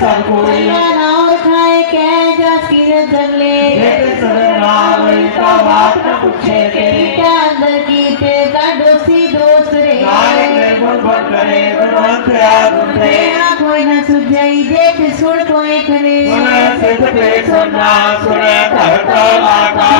सब कोई नाम खाए कह जा सिर जले एक सदनाम का बात न पूछे के क्या अंदर की ते का दोषी दोष रे नानक ने गुण बन करे गुणवंत आगुण थे। तेरा कोई न सुझाई देख सुन कोई करे सुने सिद्ध पे सुनना सुने धरता आकाश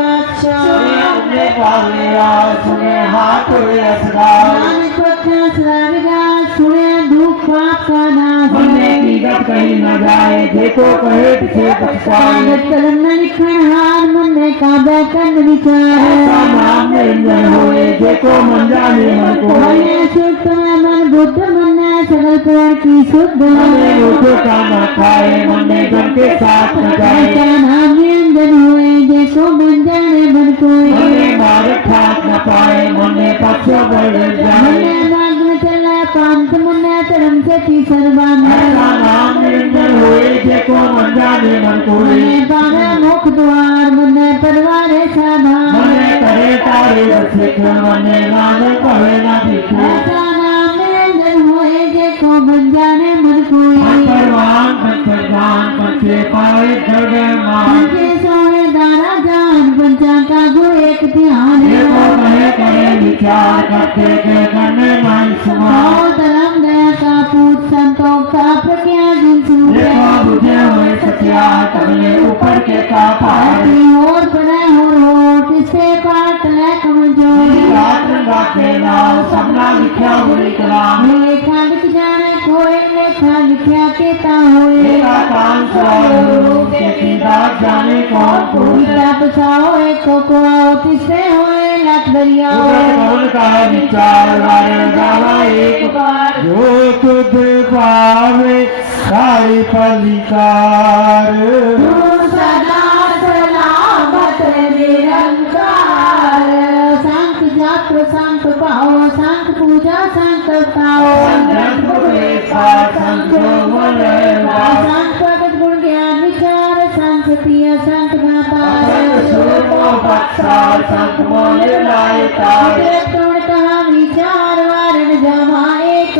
सुने पालिया सुने हाथ नानक भक्ता श्राविका सुने दुख पाप का नाश बनने की कहीं न जाए देखो कहे पीछे पछताए कलम न लिखण हार मन में काबे कन विचार नाम निरंजन होए देखो मन जाने मन को मने शुद्ध मन बुद्ध मन में सगल प्राण की शुद्ध मने रोटे का न खाए मने जन के साथ न जाए नाम निरंजन मन मन मने मार ठाक न पाए मने पक्ष बढ़ जाए मने मार्ग में चला पंथ मुन्ने धर्म से ती सर्वान नाम निरंजन होए देखो मन जाने मन कोई मने पावे मुख द्वार मुन्ने परवार साधान मने करे तारे सिख मने नाम कहे न दिखे ऐसा नाम निरंजन हुए जैसो मन जाने मन कोई परवान पंचदान पंचे पाए जगह मान पंचे सोए दारा जान पंचा का गुरु एक ध्यान ये कहे करे विचार करते के करने मन सुमा। धर्म दया का पूत संतों का प्रज्ञा जिन ये बुझे हुए सत्या तबले ऊपर के और बने हो। किसे पाट ले कमज़ोर? रात रंगा के नाम सबना लिखा बुरी कलाम लेखा जाने कौन कोई गीता बसाओ एक को आओ किसे होए लाख दरिया कौन का विचार वारे जाला एक बार जो तुझ पावे साई पलिकार सदा सलामत निरंकार संत जाप संत पाओ संत पूजा संत पाओ संत पुरेसा बक्सा संत मोले लाए तार तोड़ कहा विचार वारण जमा एक